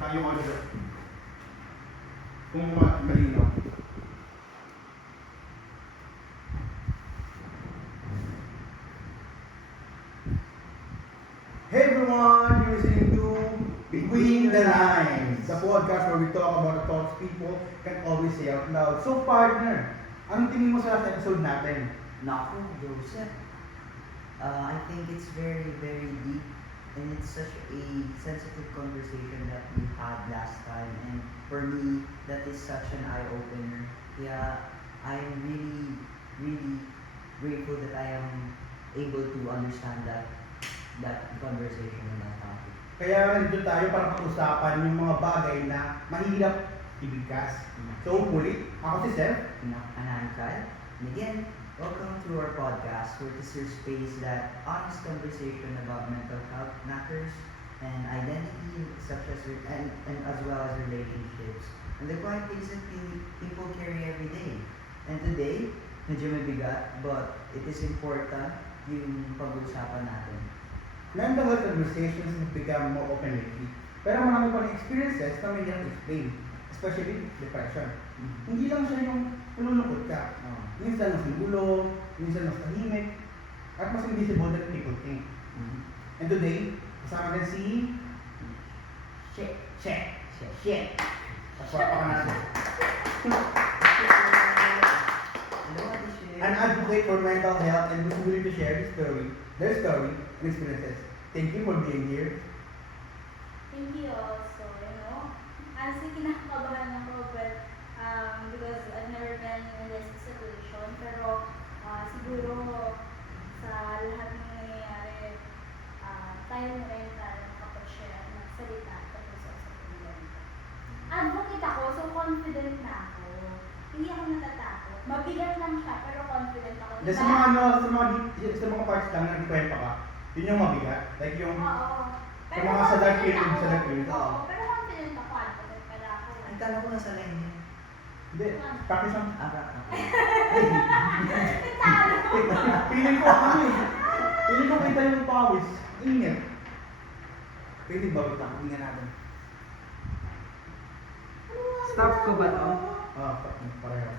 tayo ano kung malinaw. Hey everyone, you're listening to Between the Lines, the podcast where we talk about the thoughts people can always say out loud. So partner, anong tingin mo sa last episode natin? Naku, Joseph. I think it's very, very deep and it's such a sensitive conversation that we had last time, and for me, that is such an eye-opener. Yeah, I'm really, really grateful that I am able to understand that conversation and that topic. Kaya nandito tayo para pag-usapan yung mga bagay na mahirap ibigkas. So hopefully, ako si Seth. Anankal. And again, welcome to our podcast, where this is your space that honest conversation about mental health matters and identity, such as and as well as relationships, and the quiet things that people carry every day. And today, medyo mabigat, but it is important yung pag-uusapan natin. Mental health conversations have become more open lately. Pero marami pa rin experiences na may hirap explain, especially depression. Hindi lang siya yung nalulungkot ka. Minsan mas nagulo, minsan mas tahimik, at mas invisible than people think. And today, kasama natin si Shit. Paswapa ka natin. Hello, Ate Shay. An advocate for mental health and who's willing to share their story and experiences. Thank you for being here. Thank you also, honestly, kinakabahan ako, but because I've never been in this situation, pero siguro sa lahat ng nangyayari, tayo na rin tayo makapag-share at magsalita tungkol sa problema. Advocate ako, so confident na ako. Hindi ako natatakot. Mabigat lang siya, pero confident ako. Sa mga parts lang na nagkwento ka, yun yung mabigat. Like yung Oo. sa mga sa dark period. Oo, pero confident ako, advocate pala ako. Ang kala ko nasa line niya. Hindi, practice lang. Piling ko kita yung pawis. Ingat. Pwede ba lang? Tingnan natin. Stop ko ba to? Pareho.